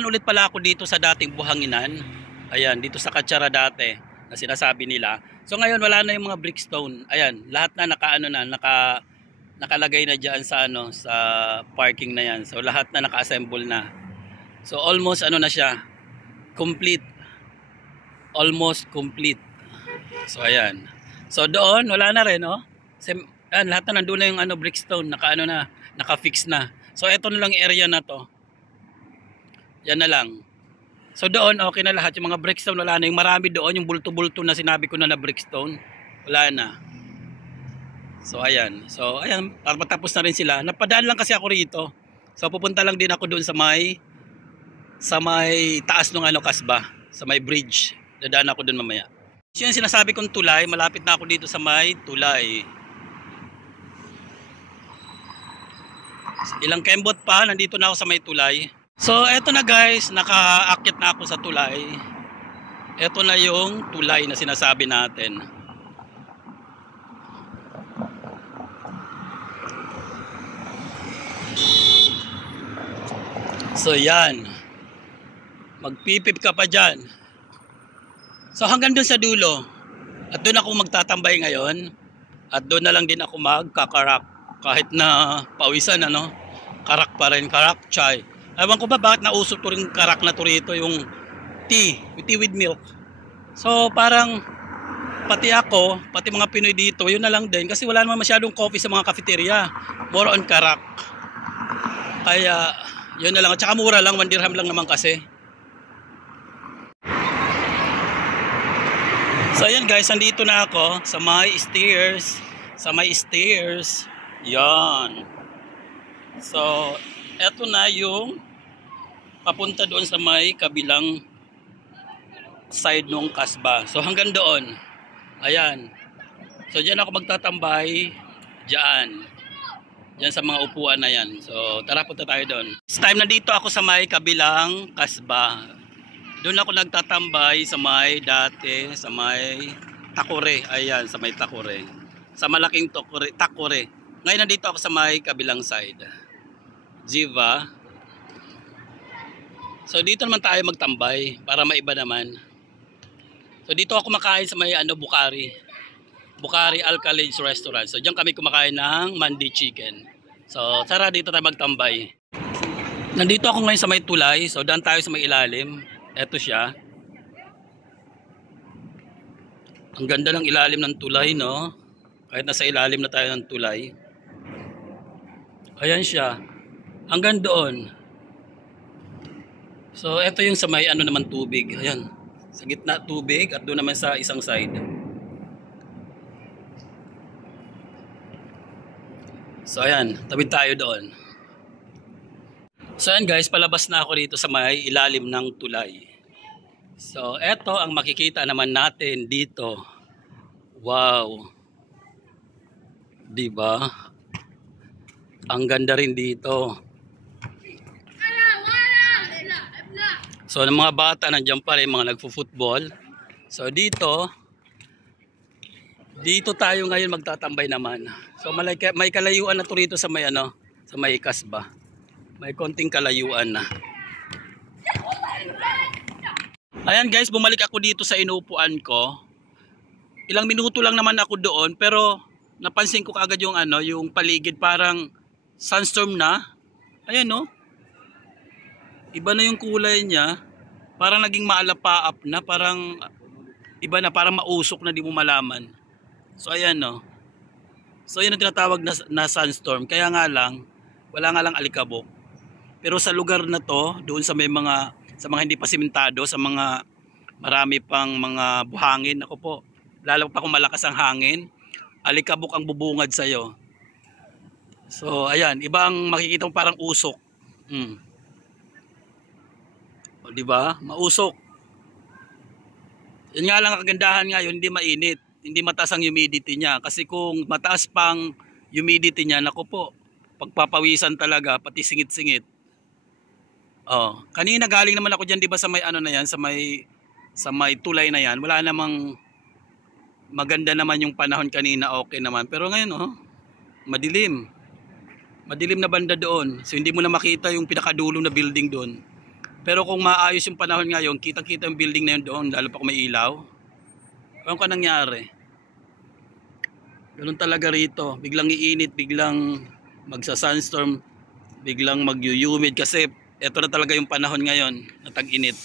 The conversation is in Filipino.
Dumaan ulit pala ako dito sa dating buhanginan. Ayan, dito sa Katsara dati na sinasabi nila. So ngayon wala na yung mga brickstone. Ayan, lahat na nakalagay na diyan sa sa parking na 'yan. So lahat na naka-assemble na. So almost na siya, complete. Almost complete. So ayan. So doon wala na rin, oh. Lahat na nandoon na yung brickstone, naka-fix na. So ito na lang area na to. Yan na lang. So doon okay na lahat, yung mga brickstone wala na, yung marami doon, yung bulto-bulto na sinabi ko na brickstone, wala na. So ayan. So ayan, para matapos na rin sila. Napadaan lang kasi ako rito. So pupunta lang din ako doon sa may taas ng kasba, sa may bridge. Dadaan ako doon mamaya. So yung sinasabi kong tulay, malapit na ako dito sa may tulay. Ilang kembot pa, nandito na ako sa may tulay. So eto na guys, nakaakyat na ako sa tulay. Eto na yung tulay na sinasabi natin. So yan, magpipip ka pa dyan. So hanggang dun sa dulo. At doon ako magtatambay ngayon. At doon na lang din ako magkakarak. Kahit na pawisan karak pa rin, karak chai. Ewan ko ba bakit nausok to rin karak na to rito, yung tea with milk. So parang pati ako, pati mga Pinoy dito, yun na lang din. Kasi wala naman masyadong coffee sa mga cafeteria. More on karak. Kaya yun na lang. At saka mura lang, 1 dirham lang naman kasi. So ayan guys, nandito na ako sa may stairs. Sa may stairs. Yan. So eto na yung papunta doon sa may kabilang side ng kasba. So hanggang doon. Ayan. So diyan ako magtatambay. Diyan. Diyan sa mga upuan na yan. So tara, punta tayo doon. This time nandito ako sa may kabilang kasba. Doon ako nagtatambay sa may dati, sa may Takure. Ayan, sa may Takure. Sa malaking Takure. Ngayon nandito ako sa may kabilang side. Jiva. So dito naman tayo magtambay para maiba naman. So dito ako kumakain sa may Bukhari. Bukhari Al-Khalij Restaurant. So diyan kami kumakain ng mandi chicken. So tara, dito tayo magtambay. Nandito ako ngayon sa may tulay. So daan tayo sa may ilalim. Eto siya. Ang ganda ng ilalim ng tulay, no? Kahit nasa ilalim na tayo ng tulay. Ayan siya. Hanggang doon. So ito yung sa may naman tubig. Ayan. Sa gitna tubig at doon naman sa isang side. So ayan, tawid tayo doon. So ayan guys, palabas na ako dito sa may ilalim ng tulay. So eto ang makikita naman natin dito. Wow. Diba? Ang ganda rin dito. So ng mga bata nandiyan pa rin, mga nagfo-football. So dito tayo ngayon magtatambay naman. So may kalayuan na to rito sa may sa may kasba. May konting kalayuan na. Ayan guys, bumalik ako dito sa inuupuan ko. Ilang minuto lang naman ako doon, pero napansin ko kaagad yung yung paligid parang sunstorm na. Ayan, no? Iba na yung kulay niya. Parang naging maalapaap na, parang iba na, parang mausok na, di mo malaman. So ayan, no? So yun ang tinatawag na sunstorm. Kaya nga lang, wala nga lang alikabok. Pero sa lugar na to, doon sa mga hindi pa simentado, sa mga marami pang mga buhangin, ako po, lalo pa kung malakas ang hangin, alikabok ang bubungad sa'yo. So ayan, iba ang makikita mo, parang usok. O, diba? Mausok. Yun nga lang ang kagandahan ngayon, hindi mainit. Hindi mataas ang humidity niya. Kasi kung mataas pang humidity niya, naku po, pagpapawisan talaga, pati singit-singit. Oh, kanina galing naman ako diyan, 'di ba, sa may na 'yan, sa may tulay na 'yan. Wala namang maganda naman yung panahon kanina, okay naman. Pero ngayon, madilim. Madilim na banda doon. So hindi mo na makita yung pinakadulo na building doon. Pero kung maayos yung panahon ngayon, kitang-kita yung building na yun doon, lalo pa kung may ilaw. Ano ka nangyari? Ganun talaga rito. Biglang iinit, biglang magsa-sunstorm, biglang mag-humid kasi eto na talaga yung panahon ngayon na tag-init.